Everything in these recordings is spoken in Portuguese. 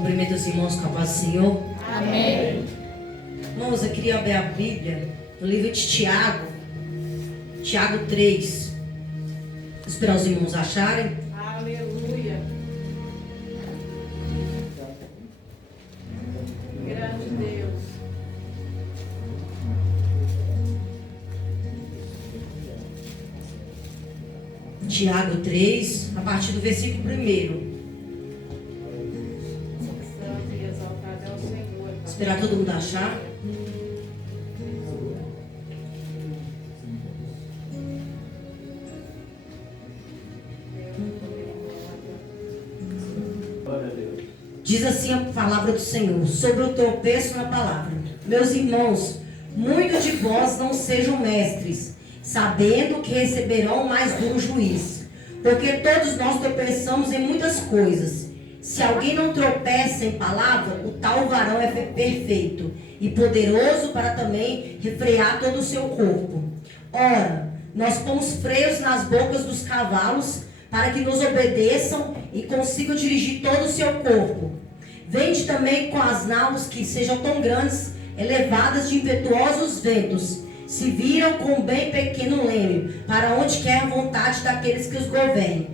Cumprimento os irmãos com a paz do Senhor. Amém. Irmãos, eu queria abrir a Bíblia no livro de Tiago, Tiago 3. Vou esperar os irmãos acharem. Aleluia. Grande Deus. Tiago 3, a partir do versículo 1. Santo e exaltado é o Senhor. Esperar todo mundo achar. Diz assim a palavra do Senhor, sobre o tropeço na palavra. Meus irmãos, muitos de vós não sejam mestres, sabendo que receberão mais duro juiz. Porque todos nós tropeçamos em muitas coisas. Se alguém não tropeça em palavra, o tal varão é perfeito e poderoso para também refrear todo o seu corpo. Ora, nós pomos freios nas bocas dos cavalos, para que nos obedeçam e consigam dirigir todo o seu corpo. Vende também com as naus que sejam tão grandes, elevadas de impetuosos ventos, se viram com bem pequeno leme, para onde quer a vontade daqueles que os governam.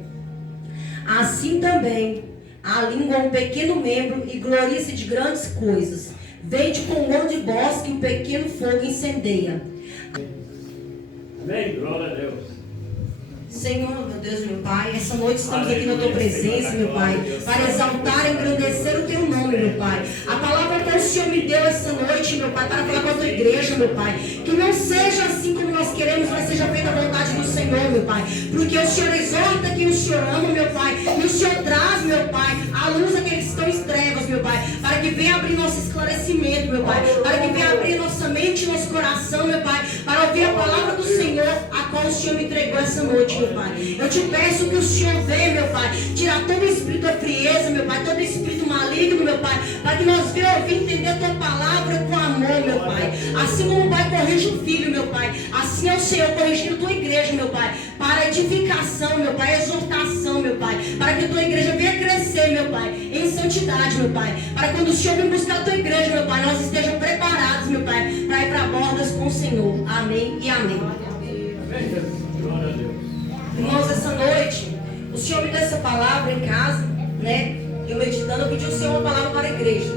Assim também, a língua é um pequeno membro e gloria-se de grandes coisas. Vende com mão de bosque um pequeno fogo incendeia. Amém, glória a Deus. Senhor, meu Deus, meu Pai, essa noite estamos aqui na Tua presença, meu Pai, para exaltar e engrandecer o Teu nome, meu Pai. A palavra que o Senhor me deu essa noite, meu Pai, para falar com a Tua igreja, meu Pai, que não seja assim como nós queremos, mas seja feita a vontade do Senhor, meu Pai, porque o Senhor exorta quem o Senhor ama, meu Pai, e o Senhor traz, meu Pai, a luz àqueles que estão em trevas, meu Pai, para que venha abrir nosso esclarecimento, meu Pai, para que venha abrir nossa mente e nosso coração, meu Pai, para ouvir a palavra do Senhor, a qual o Senhor me entregou essa noite, meu Pai. Eu te peço que o Senhor venha, meu Pai, tirar todo espírito de frieza, meu Pai, todo espírito maligno, meu Pai, para que nós venhamos ouvir e entender a Tua palavra com amor, meu Pai. Assim como o Pai corrige o filho, meu Pai, assim é o Senhor corrigindo a Tua igreja, meu Pai, para edificação, meu Pai, exortação, meu Pai, para que a Tua igreja venha crescer, meu Pai, em santidade, meu Pai, para quando o Senhor vir buscar a Tua igreja, meu Pai, nós estejamos preparados, meu Pai, para ir para bordas com o Senhor. Amém e amém. Amém, Jesus. Glória a Deus. Irmãos, essa noite, o Senhor me deu essa palavra em casa, né? Eu meditando, eu pedi ao Senhor uma palavra para a igreja,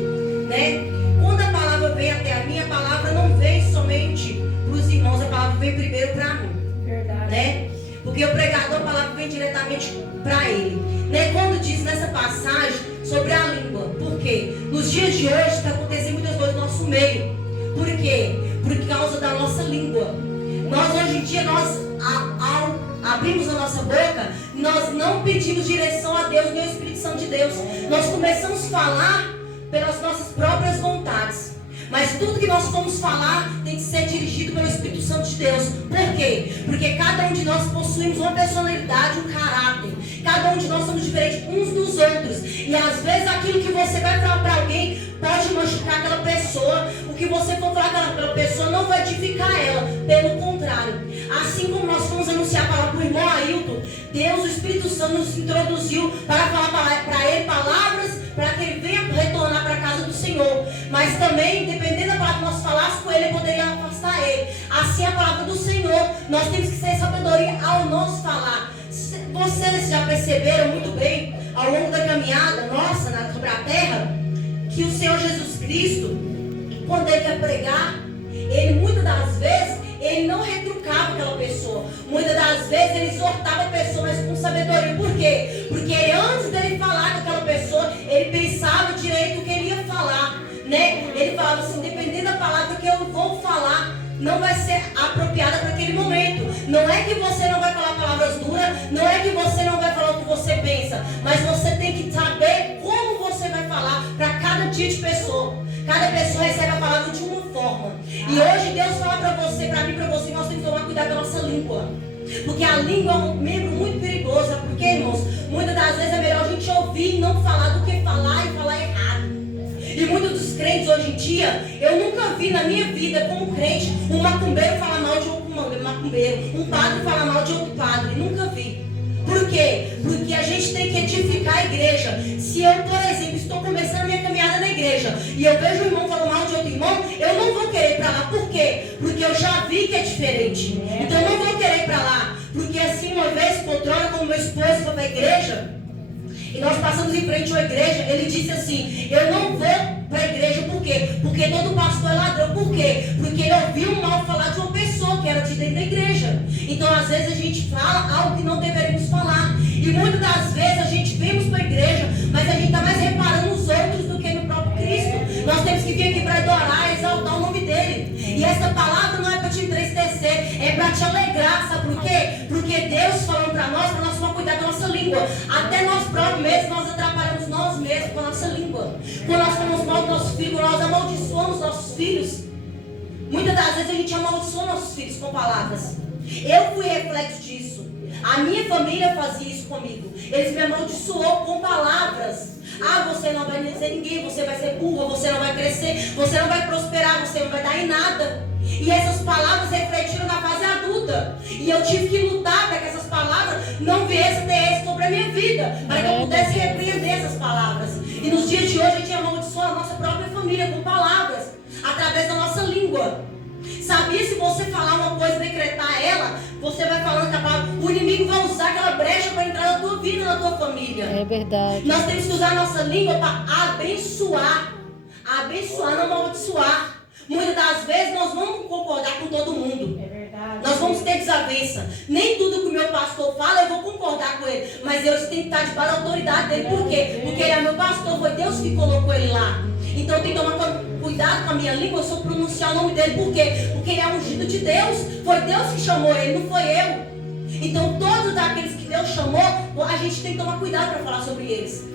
né? Quando a palavra vem até a mim, a palavra não vem somente para os irmãos, a palavra vem primeiro para mim. Verdade. Né? Porque o pregador, a palavra vem diretamente para ele, né? Quando diz nessa passagem sobre a língua, por quê? Nos dias de hoje está acontecendo muitas coisas no nosso meio. Por quê? Por causa da nossa língua. Nós hoje em dia, ao abrimos a nossa boca, nós não pedimos direção a Deus nem ao Espírito Santo de Deus. Nós começamos a falar pelas nossas próprias vontades. Mas tudo que nós vamos falar tem que ser dirigido pelo Espírito Santo de Deus. Por quê? Porque cada um de nós possuímos uma personalidade, um caráter. Cada um de nós somos diferentes uns dos outros. E às vezes aquilo que você vai falar para alguém pode machucar aquela pessoa. O que você for falar para aquela pessoa não vai edificar ela. Pelo contrário. Assim como nós fomos anunciar a palavra para o irmão Ailton, Deus, o Espírito Santo, nos introduziu para falar para ele palavras para que ele venha retornar para a casa do Senhor. Mas também, dependendo da palavra que nós falássemos com ele, ele poderia afastar ele. Assim a palavra do Senhor, nós temos que ter sabedoria ao nosso falar. Vocês já perceberam muito bem, ao longo da caminhada nossa sobre a terra, que o Senhor Jesus Cristo, quando ele ia pregar, ele muitas das vezes, ele não retrucava aquela pessoa. Muitas das vezes ele exortava a pessoa, mas com sabedoria. Por quê? Porque ele, antes dele falar com aquela pessoa, ele pensava direito o que ele ia falar, né? Ele falava assim, dependendo da palavra que eu vou falar, não vai ser apropriada para aquele momento. Não é que você não vai falar palavras duras, não é que você não vai falar o que você pensa, mas você tem que saber como você vai falar para cada dia de pessoa. Cada pessoa recebe a palavra de uma forma. E hoje Deus fala para você, para mim, para você, nós temos que tomar cuidado com a nossa língua. Porque a língua é um membro muito perigoso. Porque, irmãos, muitas das vezes é melhor a gente ouvir e não falar do que falar e falar errado. E muitos dos crentes hoje em dia, eu nunca vi na minha vida como crente um macumbeiro falar mal de outro macumbeiro, um padre falar mal de outro padre. Nunca vi. Por quê? Porque a gente tem que edificar a igreja. Se eu, por exemplo, estou começando a minha igreja e eu vejo o irmão falando mal de outro irmão, eu não vou querer ir para lá. Por quê? Porque eu já vi que é diferente. Então eu não vou querer ir para lá. Porque assim, uma vez, outrora, quando meu esposo foi para a igreja, e nós passamos em frente a uma igreja, ele disse assim, eu não vou para a igreja, por quê? Porque todo pastor é ladrão. Por quê? Porque ele ouviu mal falar de uma pessoa que era de dentro da igreja. Então às vezes a gente fala algo que não deveríamos falar. E muitas das vezes a gente vem para a igreja, mas a gente está mais reparando nos outros do que no próprio Cristo. Nós temos que vir aqui para adorar, exaltar o nome dele. E essa palavra não é para te entristecer, é para te alegrar. Sabe por quê? Porque Deus falando para nós tomar cuidado da nossa língua. Até nós próprios mesmos, nós atrapalhamos nós mesmos com a nossa língua. Quando nós falamos mal dos nossos filhos, nós amaldiçoamos nossos filhos. Muitas das vezes a gente amaldiçoa nossos filhos com palavras. Eu fui reflexo disso. A minha família fazia isso comigo. Eles me amaldiçoou com palavras. Ah, você não vai dizer ninguém, você vai ser burra, você não vai crescer, você não vai prosperar, você não vai dar em nada. E essas palavras refletiram na fase adulta. E eu tive que lutar para que essas palavras não viessem ter êxito sobre a minha vida, para que eu pudesse repreender essas palavras. E nos dias de hoje a gente amaldiçoa a nossa própria família com palavras, através da nossa língua. Sabia, se você falar uma coisa e decretar ela, você vai falando que a palavra, o inimigo vai usar aquela brecha para entrar na tua vida, na tua família. É verdade. Nós temos que usar a nossa língua para abençoar. Abençoar, não amaldiçoar. Muitas das vezes nós vamos concordar com todo mundo. É verdade. Nós vamos ter desavença. Nem tudo que o meu pastor fala eu vou concordar com ele. Mas eu tenho que estar debaixo da autoridade dele. Por quê? Porque ele é meu pastor, foi Deus que colocou ele lá. Então eu tenho que tomar cuidado com a minha língua, eu só pronunciar o nome dele. Por quê? Porque ele é ungido de Deus. Foi Deus que chamou ele, não foi eu. Então todos aqueles que Deus chamou, a gente tem que tomar cuidado para falar sobre eles.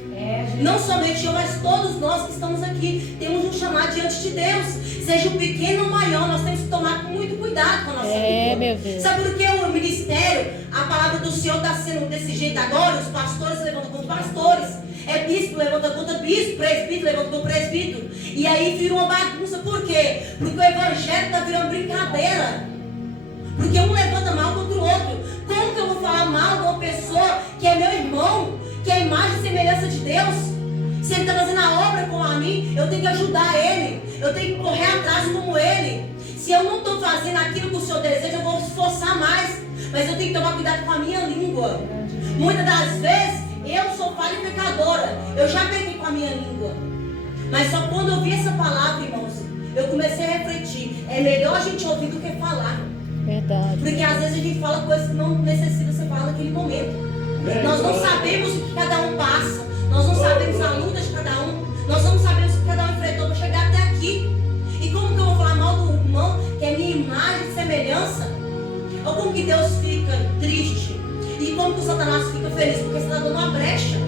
Não somente eu, mas todos nós que estamos aqui temos um chamado diante de Deus. Seja o pequeno ou o maior, nós temos que tomar muito cuidado com a nossa língua. Meu Deus. Sabe por que o ministério, a palavra do Senhor está sendo desse jeito agora? Os pastores levantam contra pastores. É bispo, levanta contra bispo, presbítero, levanta contra presbítero. E aí vira uma bagunça. Por quê? Porque o evangelho está virando brincadeira. Porque um levanta mal contra o outro. Como que eu vou falar mal de uma pessoa que é meu irmão, que é a imagem e semelhança de Deus? Se ele está fazendo a obra com a mim, eu tenho que ajudar ele. Eu tenho que correr atrás como ele. Se eu não estou fazendo aquilo que o Senhor deseja, eu vou esforçar mais. Mas eu tenho que tomar cuidado com a minha língua. Muitas das vezes, eu sou falha e pecadora. Eu já peguei com a minha língua. Mas só quando eu vi essa palavra, irmãos, eu comecei a refletir. É melhor a gente ouvir do que falar. Verdade. Porque às vezes a gente fala coisas que não necessita ser falada naquele momento. Nós não sabemos o que cada um passa. Nós não sabemos a luta de cada um. Nós não sabemos o que cada um enfrentou para chegar até aqui. E como que eu vou falar mal do irmão, que é minha imagem e semelhança? Ou como que Deus fica triste? E como que o Satanás fica feliz? Porque você está dando uma brecha.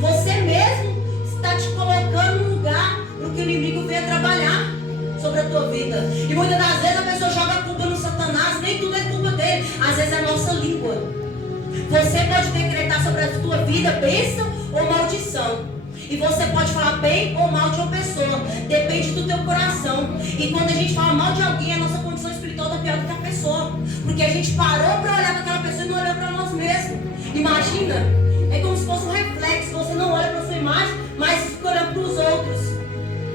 Você mesmo está te colocando no lugar para que o inimigo venha trabalhar sobre a tua vida. E muitas das vezes a pessoa joga a culpa no Satanás. Nem tudo é culpa dele. Às vezes é a nossa língua. Você pode decretar sobre a tua vida bênção ou maldição. E você pode falar bem ou mal de uma pessoa. Depende do teu coração. E quando a gente fala mal de alguém, a nossa condição espiritual está pior do que a pessoa. Porque a gente parou para olhar para aquela pessoa e não olhou para nós mesmos. Imagina, é como se fosse um reflexo. Você não olha para a sua imagem, mas fica olhando para os outros,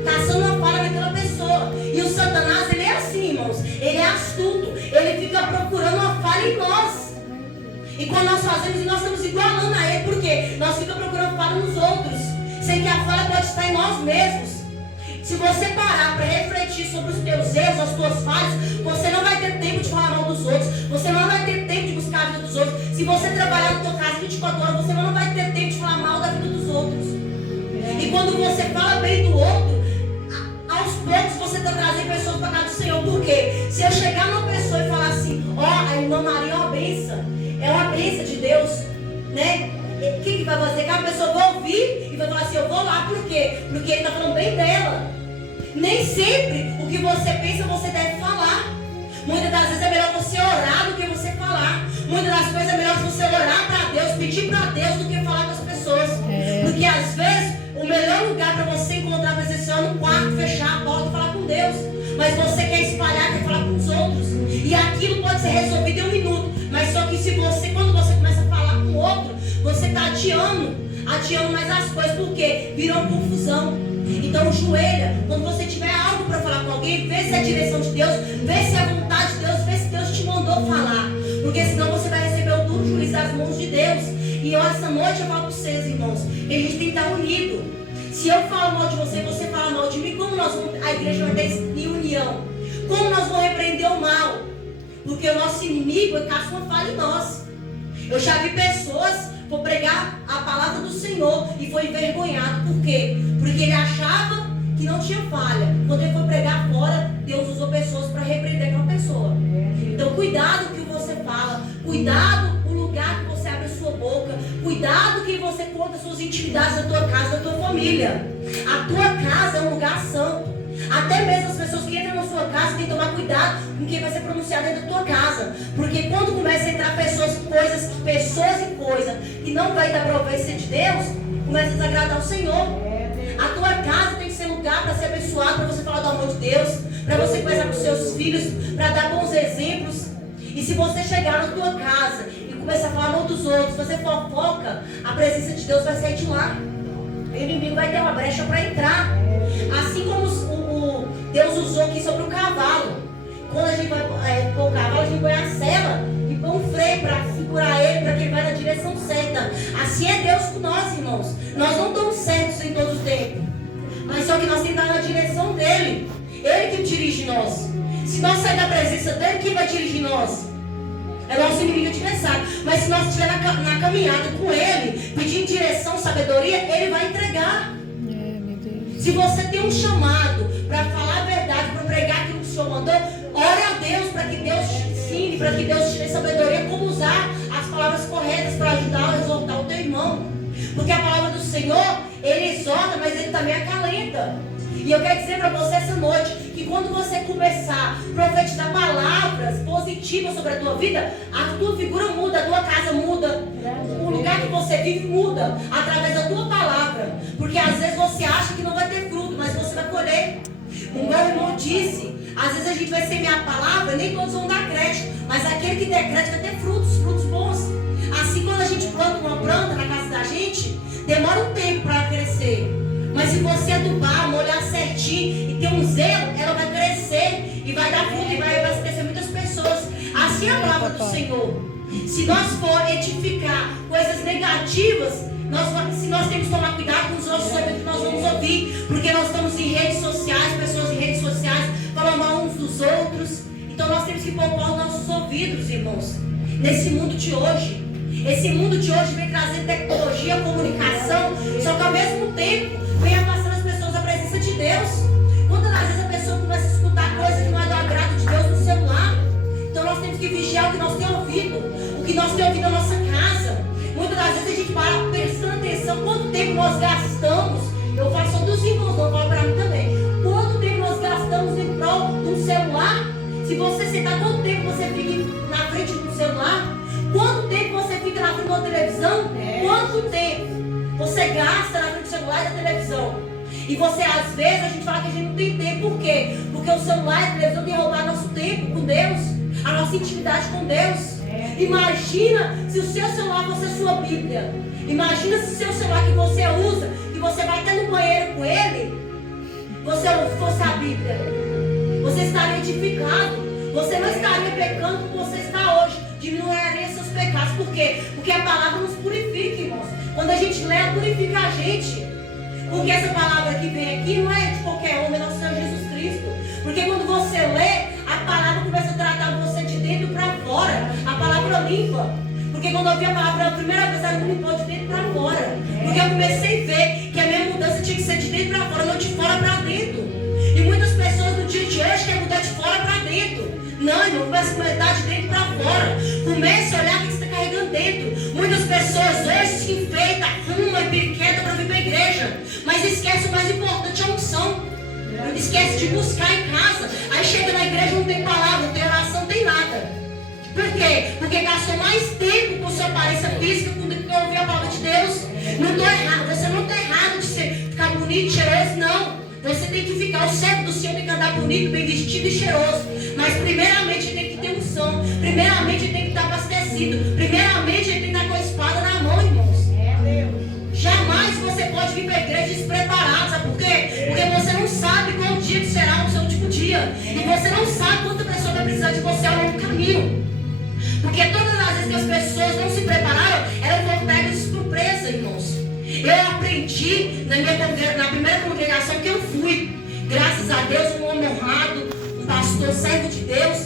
caçando uma falha naquela pessoa. E o Satanás, ele é assim, irmãos. Ele é astuto. Ele fica procurando uma falha em nós. E quando nós fazemos, nós estamos igualando a ele. Por quê? Nós ficamos procurando falha nos outros, sem que a falha pode estar em nós mesmos. Se você parar para refletir sobre os teus erros, as tuas falhas, você não vai ter tempo de falar mal dos outros. Você não vai ter tempo de buscar a vida dos outros. Se você trabalhar na tua casa 24 horas, você não vai ter tempo de falar mal da vida dos outros. E quando você fala bem do outro, aos poucos você está trazendo pessoas para a casa do Senhor. Por quê? Se eu chegar numa pessoa e falar assim, ó, a irmã Maria é uma benção. É uma bênção de Deus, né? O que vai fazer? Que a pessoa vai ouvir e vai falar assim, eu vou lá, por quê? Porque ele está falando bem dela. Nem sempre o que você pensa você deve falar. Muitas das vezes é melhor você orar do que você falar. Muitas das coisas é melhor você orar para Deus, pedir para Deus do que falar com as pessoas. Porque às vezes o melhor lugar para você encontrar a presença é no quarto, fechar a porta e falar com Deus. Mas você quer espalhar, quer falar com os outros. E aquilo pode ser resolvido em um minuto. Mas só que se você, quando você começa a falar com o outro, você está adiando mais as coisas. Por quê? Virou confusão. Então joelha, quando você tiver algo para falar com alguém, vê se é a direção de Deus, vê se é a vontade de Deus, vê se Deus te mandou falar. Porque senão você vai receber o duro juízo das mãos de Deus. E essa noite eu falo para vocês, irmãos, que a gente tem que estar unido. Se eu falo mal de você, você fala mal de mim, como a igreja vai ter em união? Como nós vamos repreender o mal? Porque o nosso inimigo caça uma falha em nós. Eu já vi pessoas for pregar a palavra do Senhor e foi envergonhado. Por quê? Porque ele achava que não tinha falha. Quando ele foi pregar fora, Deus usou pessoas para repreender aquela pessoa. Então cuidado com o que você fala, cuidado o lugar que você abre a sua boca, cuidado que você conta suas intimidades da tua casa, da tua família. A tua casa é um lugar santo. Até mesmo as pessoas que entram na sua casa têm que tomar cuidado com quem vai ser pronunciado dentro da tua casa. Porque quando começa a entrar pessoas e coisas que não vai dar proveito de Deus, começa a desagradar o Senhor. A tua casa tem que ser lugar para ser abençoado, para você falar do amor de Deus, para você conversar com os seus filhos, para dar bons exemplos. E se você chegar na tua casa e começar a falar mal dos outros, fazer fofoca, a presença de Deus vai sair de lá. O inimigo vai ter uma brecha para entrar. Assim como Deus usou aqui sobre o cavalo. Quando a gente vai pôr o cavalo, a gente põe a sela e põe um freio para segurar ele, para que ele vá na direção certa. Assim é Deus com nós, irmãos. Nós não estamos certos em todo o tempo, mas só que nós temos que estar na direção dele. Ele que dirige nós. Se nós sair da presença dele, quem vai dirigir nós? É nosso inimigo adversário. Mas se nós estivermos na caminhada com ele, pedindo direção, sabedoria, ele vai entregar. Se você tem um chamado para falar a verdade, para pregar aquilo que o Senhor mandou, ore a Deus para que Deus te ensine, para que Deus te dê sabedoria como usar as palavras corretas para ajudar a exortar o teu irmão. Porque a palavra do Senhor, ele exorta, mas ele também acalenta. E eu quero dizer para você essa noite que quando você começar a profetizar palavras positivas sobre a tua vida, a tua figura muda, a tua casa muda, o lugar que você vive muda através da tua palavra. Porque às vezes você acha que não vai ter fruto, mas você vai colher. Como meu irmão disse, às vezes a gente vai semear a palavra e nem todos vão dar crédito, mas aquele que der crédito vai ter frutos bons. Assim, quando a gente planta uma planta na casa da gente, demora um tempo para crescer. Mas se você adubar, molhar certinho e ter um zelo, ela vai crescer e vai dar fruto e vai abastecer muitas pessoas. Assim é a palavra do Senhor. Se nós for edificar coisas negativas, se nós temos que tomar cuidado com os nossos ouvidos que nós vamos ouvir, porque nós estamos em redes sociais, pessoas em redes sociais falam mal uns dos outros. Então nós temos que poupar os nossos ouvidos, irmãos, nesse mundo de hoje. Esse mundo de hoje vem trazendo tecnologia, comunicação, só que ao mesmo tempo vem afastando as pessoas da presença de Deus. Quando às vezes a pessoa começa a escutar coisas que não é do agrado de Deus no celular, então nós temos que vigiar o que nós temos ouvido, o que nós temos ouvido na nossa casa. Muitas das vezes a gente para prestando atenção quanto tempo nós gastamos. Eu falo só dos irmãos, não falo para mim também. Quanto tempo nós gastamos em prol de um celular? Se você sentar, quanto tempo você fica na frente do celular? Quanto tempo você fica na frente da televisão? Quanto tempo você gasta na frente do celular e da televisão? E você, às vezes, a gente fala que a gente não tem tempo. Por quê? Porque o celular e a televisão tem roubado nosso tempo com Deus, a nossa intimidade com Deus. Imagina se o seu celular fosse a sua Bíblia. Imagina se o seu celular que você usa, que você vai até no banheiro com ele, você fosse a Bíblia. Você estaria edificado. Você não estaria pecando como você está hoje. Diminuiria seus pecados. Por quê? Porque a palavra nos purifica, irmãos. Quando a gente lê, ela purifica a gente. Porque essa palavra que vem aqui não é de qualquer homem, é nosso Senhor Jesus Cristo. Porque quando você lê, a palavra começa a tratar você de dentro para fora. A palavra limpa. Porque quando eu vi a palavra a primeira vez, ela me limpou de dentro para fora. Porque eu comecei a ver que a minha mudança tinha que ser de dentro para fora, não de fora para dentro. E muitas pessoas no dia de hoje querem mudar de fora para dentro. Não, irmão, começa a mudar de dentro para fora. Comece a olhar o que você está carregando dentro. Muitas pessoas hoje se enfeitam, arrumam e periquetam para vir para a igreja. Mas esquece o mais importante, a unção. Esquece de buscar em casa. Aí chega na igreja, não tem palavra, não tem oração, não tem nada. Por quê? Porque gastou mais tempo com sua aparência física do que ouvir a palavra de Deus. Não estou errado, você não está errado de ficar bonito, cheiroso, não. Você tem que ficar, o servo do Senhor tem que andar bonito, bem vestido e cheiroso. Mas primeiramente ele tem que ter unção. Primeiramente ele tem que estar abastecido. Primeiramente ele tem que estar com a espada na mão, irmãos. Jamais você pode vir para a igreja despreparado. Sabe por quê? certeza, irmãos. Eu aprendi na primeira congregação que eu fui. Graças a Deus, um homem honrado, um pastor, servo de Deus,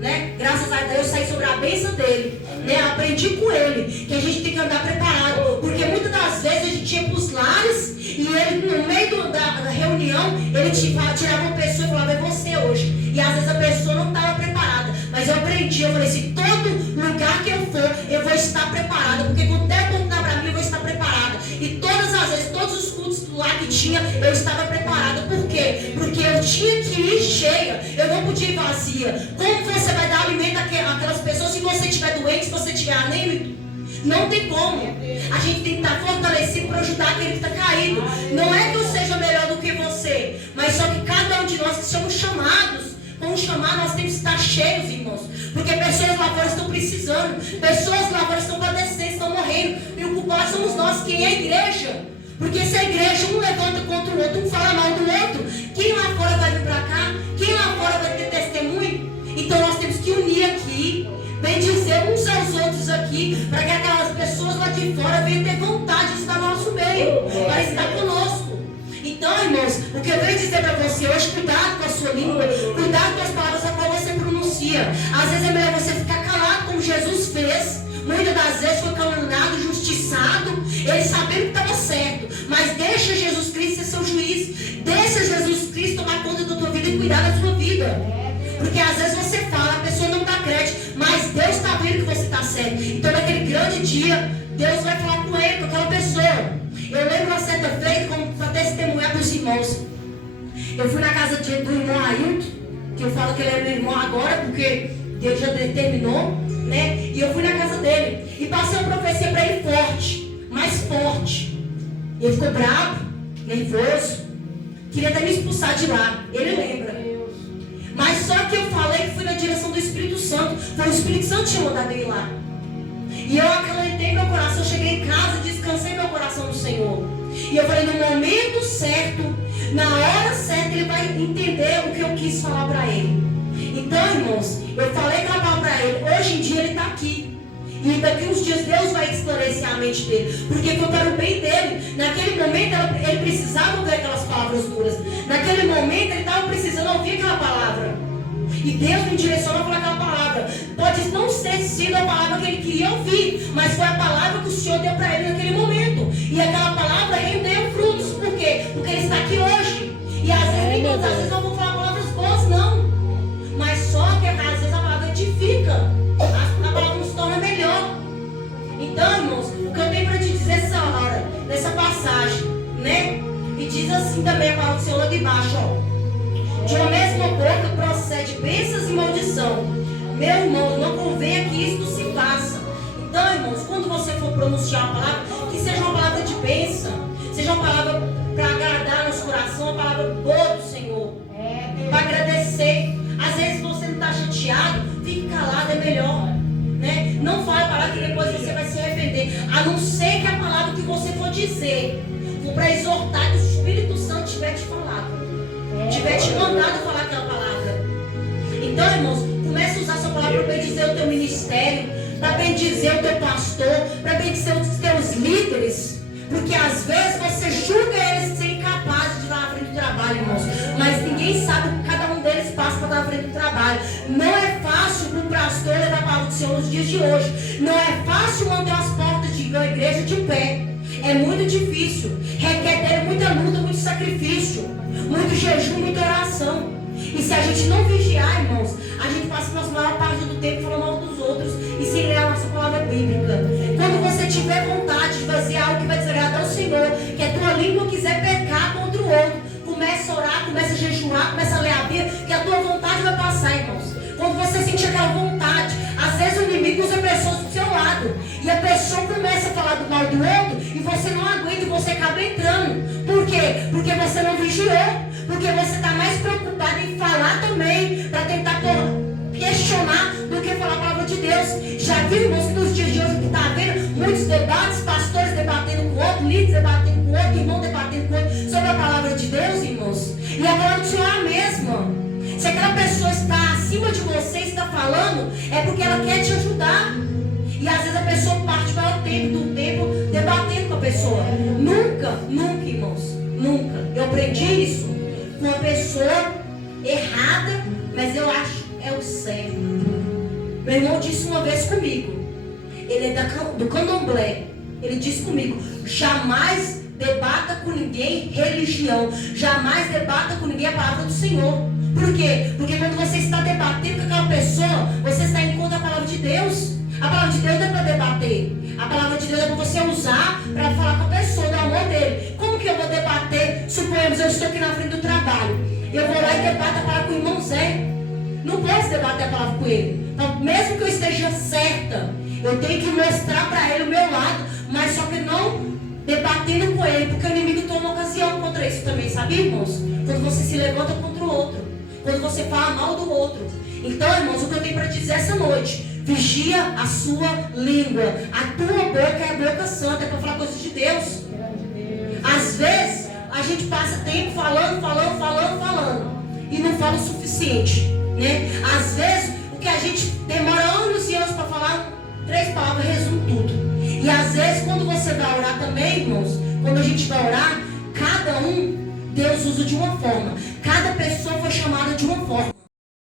né? Graças a Deus, eu saí sobre a bênção dele, né? Aprendi com ele que a gente tem que andar preparado, porque muitas das vezes a gente ia para os lares e ele, no meio da reunião, ele tirava uma pessoa e falava: é você hoje. E às vezes a pessoa não estava preparada, mas eu aprendi, eu falei assim: todo lugar que eu for, eu vou estar preparada, porque quando der oportunidade para mim, eu vou estar preparada. E todas as vezes, todos os cultos lá que tinha, eu estava preparada. Por quê? Porque eu tinha que ir cheia, eu não podia ir vazia. Como você vai dar alimento àquelas pessoas se você estiver doente, se você estiver anêmico? Não tem como. A gente tem que estar fortalecido para ajudar aquele que está caído. Não é que eu seja melhor do que você, mas só que cada um de nós que somos chamados, com o chamado nós temos que estar cheios, irmãos. Porque pessoas lá fora estão precisando, pessoas lá fora estão padecendo, estão morrendo. E o culpado somos nós, quem é a igreja. Porque se a igreja um levanta contra o outro, um fala mal do outro, quem lá fora vai vir para cá? Quem lá fora vai ter testemunho? Então nós temos que unir aqui, bendizer uns aos outros aqui, para que aquelas pessoas lá de fora venham ter vontade de estar no nosso meio, para estar conosco. Então, irmãos, o que eu venho dizer para você hoje: cuidado com a sua língua, cuidado com as palavras a qual você pronuncia. Às vezes é melhor você ficar calado, como Jesus fez. Muitas das vezes foi caluniado, justiçado, ele sabendo que estava certo. Mas deixa Jesus Cristo ser seu juiz. Deixa Jesus Cristo tomar conta da tua vida e cuidar da sua vida. Porque às vezes você fala, a pessoa não dá crédito, mas Deus está vendo que você está certo. Então naquele grande dia, Deus vai falar com ele, com aquela pessoa. Eu lembro uma certa feita, como para testemunhar para os irmãos. Eu fui na casa do irmão Ailton, que eu falo que ele é meu irmão agora, porque Deus já determinou, né? E eu fui na casa dele e passei uma profecia para ele forte, mais forte. Ele ficou bravo, nervoso, queria até me expulsar de lá. Ele lembra. Mas só que eu falei que fui na direção do Espírito Santo. Foi o Espírito Santo que tinha mandado ele lá. E eu acalentei meu coração, cheguei em casa, descansei meu coração no Senhor. E eu falei: no momento certo, na hora certa, ele vai entender o que eu quis falar para ele. Então, irmãos, eu falei aquela palavra para ele. Hoje em dia ele está aqui. E daqui uns dias Deus vai esclarecer a mente dele, porque foi para o bem dele. Naquele momento ele precisava ouvir aquelas palavras duras. Naquele momento ele estava precisando ouvir aquela palavra. E Deus me direcionou para aquela palavra. Pode não ter sido a palavra que ele queria ouvir, mas foi a palavra que o Senhor deu para ele naquele momento. E aquela palavra rendeu frutos. Por quê? Porque ele está aqui hoje. E às vezes, nem todas as vezes não vou falar palavras boas, não. Mas só que às vezes a palavra edifica. A palavra nos torna melhor. Então, irmãos, o que eu tenho para te dizer essa hora, nessa passagem, né? E diz assim também a palavra do Senhor lá de baixo, ó: de uma mesma boca procede bênçãos e maldição. Meu irmão, não convém que isto se faça. Então, irmãos, quando você for pronunciar uma palavra, que seja uma palavra de bênção, seja uma palavra para agradar nosso coração, uma palavra boa do Senhor, para agradecer. Às vezes você não está chateado, fique calado, é melhor, né? Não fale a palavra que depois você vai se arrepender. A não ser que a palavra que você for dizer for para exortar, que o Espírito Santo tiver te falado, tiver te mandado falar aquela palavra. Então, irmãos, comece a usar essa palavra para bendizer o teu ministério, para bendizer o teu pastor, para bendizer os teus líderes. Porque às vezes você julga eles serem capazes de ir lá na frente do trabalho, irmãos. Mas ninguém sabe o que cada um deles passa para dar na frente do trabalho. Não é fácil para o pastor levar a palavra do Senhor nos dias de hoje. Não é fácil manter as portas da igreja de pé. É muito difícil. Requer dele muita luta, muito sacrifício, muito jejum, muita oração. E se a gente não vigiar, irmãos, a gente passa a maior parte do tempo falando mal dos outros e sem ler a nossa palavra bíblica. Quando você tiver vontade de fazer algo que vai desagradar ao Senhor, que a tua língua quiser pecar contra o outro, comece a orar, comece a jejuar, comece a ler a Bíblia, que a tua vontade vai passar, irmãos. Quando você sentir aquela vontade, às vezes o inimigo usa pessoas do seu lado e a pessoa começa a falar do mal do outro e você não aguenta e você acaba entrando. Por quê? Porque você não vigiou. Porque você está mais preocupado em falar também, para tentar questionar, do que falar a palavra de Deus. Já viu, irmãos, que nos dias de hoje que está havendo muitos debates, pastores debatendo com o outro, líderes debatendo com o outro, irmão debatendo com o outro, sobre a palavra de Deus, irmãos? E a palavra do Senhor é a mesma. Se aquela pessoa está acima de você e está falando, é porque ela quer te ajudar. E às vezes a pessoa parte para o tempo do tempo debatendo com a pessoa. Nunca, irmãos, nunca. Eu aprendi isso com uma pessoa errada, mas eu acho é o certo. Meu irmão disse uma vez comigo, ele é do candomblé, ele disse comigo: jamais debata com ninguém religião, jamais debata com ninguém a palavra do Senhor. Por quê? Porque quando você está debatendo com aquela pessoa, você está indo contra a palavra de Deus. A palavra de Deus não é para debater. A palavra de Deus é para você usar para falar com a pessoa do amor dele. Como que eu vou debater? Suponhamos, eu estou aqui na frente do trabalho, eu vou lá e debato a palavra com o irmão Zé. Não posso debater a palavra com ele. Então, mesmo que eu esteja certa, eu tenho que mostrar para ele o meu lado, mas só que não debatendo com ele, porque o inimigo toma ocasião contra isso também, sabe, irmãos? Quando você se levanta contra o outro, quando você fala mal do outro. Então, irmãos, o que eu tenho para te dizer essa noite: vigia a sua língua. A tua boca é a boca santa, é para falar coisas de Deus. Às vezes a gente passa tempo falando e não fala o suficiente, né? Às vezes o que a gente demora anos e anos para falar, 3 palavras resume tudo. E às vezes quando você vai orar também, irmãos, quando a gente vai orar, cada um Deus usa de uma forma, cada pessoa foi chamada de uma forma.